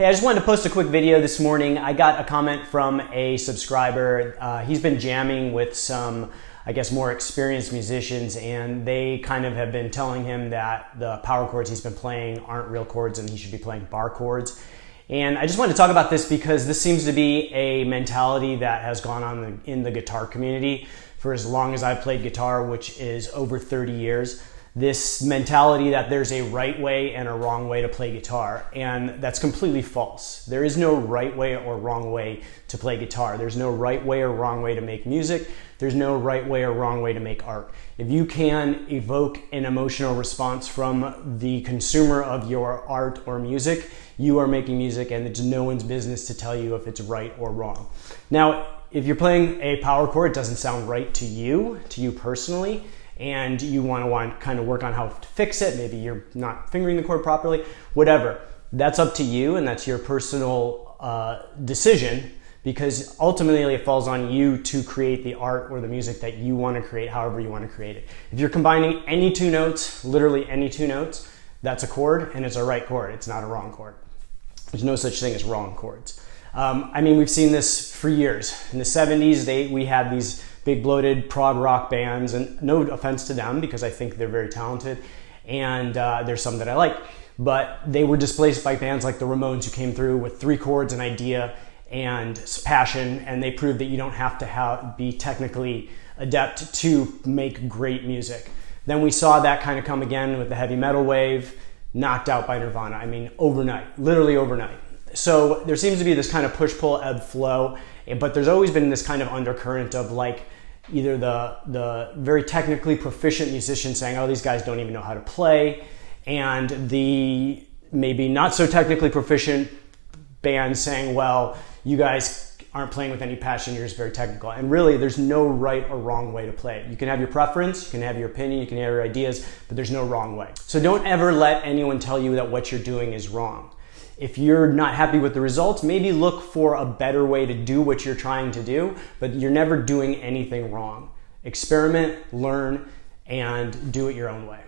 Hey, I just wanted to post a quick video this morning. I got a comment from a subscriber. He's been jamming with some, I guess, more experienced musicians, and they kind of have been telling him that the power chords he's been playing aren't real chords and he should be playing bar chords. And I just wanted to talk about this because this seems to be a mentality that has gone on in the guitar community for as long as I've played guitar, which is over 30 years. This mentality that there's a right way and a wrong way to play guitar, and that's completely false. There is no right way or wrong way to play guitar. There's no right way or wrong way to make music. There's no right way or wrong way to make art. If you can evoke an emotional response from the consumer of your art or music, you are making music, and it's no one's business to tell you if it's right or wrong. Now, if you're playing a power chord, it doesn't sound right to you personally, and you want to kind of work on how to fix it. Maybe you're not fingering the chord properly, whatever. That's up to you, and that's your personal decision, because ultimately it falls on you to create the art or the music that you want to create, however you want to create it. If you're combining any two notes, literally any two notes, that's a chord, and it's a right chord. It's not a wrong chord. There's no such thing as wrong chords. I mean, we've seen this for years. In the 70s, we had these big bloated prog rock bands, and no offense to them because I think they're very talented, and there's some that I like, but they were displaced by bands like the Ramones, who came through with three chords, an idea, and passion, and they proved that you don't have to be technically adept to make great music. Then we saw that kind of come again with the heavy metal wave, knocked out by Nirvana. I mean, overnight, literally overnight. So there seems to be this kind of push-pull, ebb-flow, but there's always been this kind of undercurrent of like either the very technically proficient musician saying, oh, these guys don't even know how to play, and the maybe not so technically proficient band saying, well, you guys aren't playing with any passion, you're just very technical. And really, there's no right or wrong way to play it. You can have your preference, you can have your opinion, you can have your ideas, but there's no wrong way. So don't ever let anyone tell you that what you're doing is wrong. If you're not happy with the results, maybe look for a better way to do what you're trying to do, but you're never doing anything wrong. Experiment, learn, and do it your own way.